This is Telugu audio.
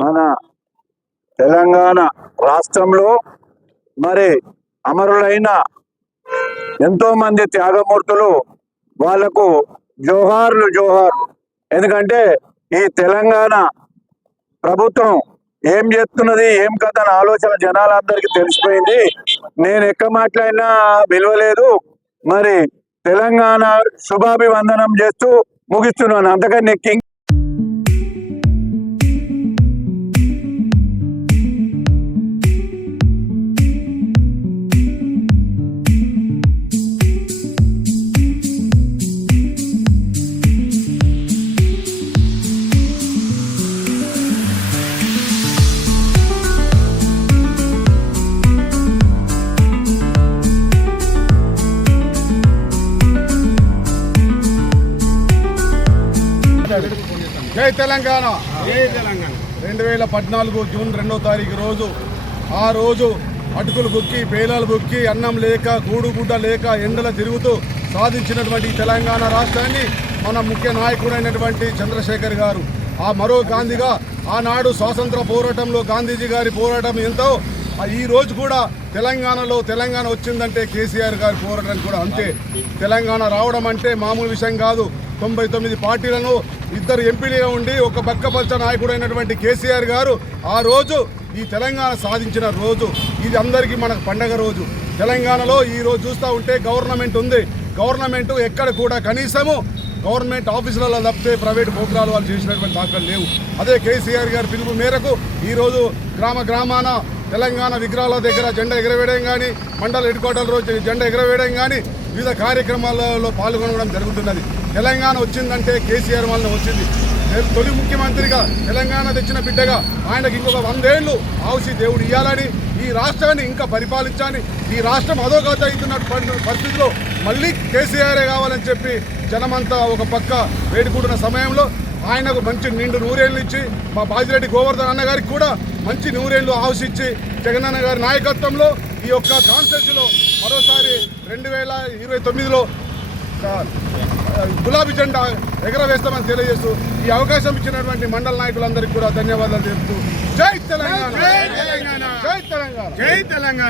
మన తెలంగాణ రాష్ట్రంలో మరి అమరులైన ఎంతో మంది త్యాగమూర్తులు, వాళ్లకు జోహార్లు జోహార్లు. ఎందుకంటే ఈ తెలంగాణ ప్రభుత్వం ఏం చేస్తున్నది, ఏం కథ అని ఆలోచన జనాలందరికీ తెలిసిపోయింది. నేను ఎక్క మాట్లాడినా విలువలేదు. మరి తెలంగాణ శుభాభివందనం చేస్తూ ముగిస్తున్నాను. అంతకని నెక్కి జై తెలంగాణ. జై తెలంగాణ. 2014 జూన్ 2వ తారీఖు రోజు, ఆ రోజు అటుకులు బుక్కి, పేలాలు బుక్కి, అన్నం లేక, గూడుగుడ్డ లేక, ఎండల తిరుగుతూ సాధించినటువంటి తెలంగాణ రాష్ట్రాన్ని మన ముఖ్య నాయకుడైనటువంటి చంద్రశేఖర్ గారు, ఆ మరో గాంధీగా, ఆనాడు స్వాతంత్ర పోరాటంలో గాంధీజీ గారి పోరాటం ఎంతో, ఈ రోజు కూడా తెలంగాణలో తెలంగాణ వచ్చిందంటే కేసీఆర్ గారి పోరాటం కూడా అంతే. తెలంగాణ రావడం అంటే మామూలు విషయం కాదు. 99 పార్టీలను 2 ఎంపీలుగా ఉండి ఒక బక్కపల్చ నాయకుడైనటువంటి కేసీఆర్ గారు ఆ రోజు ఈ తెలంగాణ సాధించిన రోజు. ఇది అందరికీ మనకు పండగ రోజు. తెలంగాణలో ఈ రోజు చూస్తూ ఉంటే గవర్నమెంట్ ఉంది. గవర్నమెంట్ ఎక్కడ కూడా కనీసము గవర్నమెంట్ ఆఫీసులలో తప్పితే ప్రైవేట్ ప్రోగ్రాలు వాళ్ళు చేసినటువంటి దాఖలు లేవు. అదే కేసీఆర్ గారి పిలుపు మేరకు ఈరోజు గ్రామాన తెలంగాణ విగ్రహాల దగ్గర జెండా ఎగరవేయడం కానీ, మండల హెడ్ క్వార్టర్ రోజు జెండా ఎగరవేయడం కానీ, వివిధ కార్యక్రమాలలో పాల్గొనడం జరుగుతున్నది. తెలంగాణ వచ్చిందంటే కేసీఆర్ వలన వచ్చింది. తొలి ముఖ్యమంత్రిగా తెలంగాణ తెచ్చిన బిడ్డగా ఆయనకి ఇంకొక 100 ఏళ్ళు ఆవుసి దేవుడు ఇవ్వాలని, ఈ రాష్ట్రాన్ని ఇంకా పరిపాలించాలని, ఈ రాష్ట్రం అధోగతి అవుతున్న పరిస్థితిలో మళ్ళీ కేసీఆరే కావాలని చెప్పి జనమంతా ఒక పక్క వేడుకుంటున్న సమయంలో ఆయనకు మంచి నిండు 100 ఏళ్ళు ఇచ్చి, మా బాజిరెడ్డి గోవర్ధన్ అన్న గారికి కూడా మంచి 100 ఏళ్ళు ఆవుసిచ్చి, జగనన్న గారి నాయకత్వంలో ఈ యొక్క కాన్స్టిట్యూన్సీలో మరోసారి 2029లో గులాబీ జెండా ఎగరవేస్తామని తెలియజేస్తూ ఈ అవకాశం ఇచ్చినటువంటి మండల నాయకులందరికీ కూడా ధన్యవాదాలు తెలుపుతూ జై తెలంగాణ. జై తెలంగాణ. జై తెలంగాణ. జై తెలంగాణ.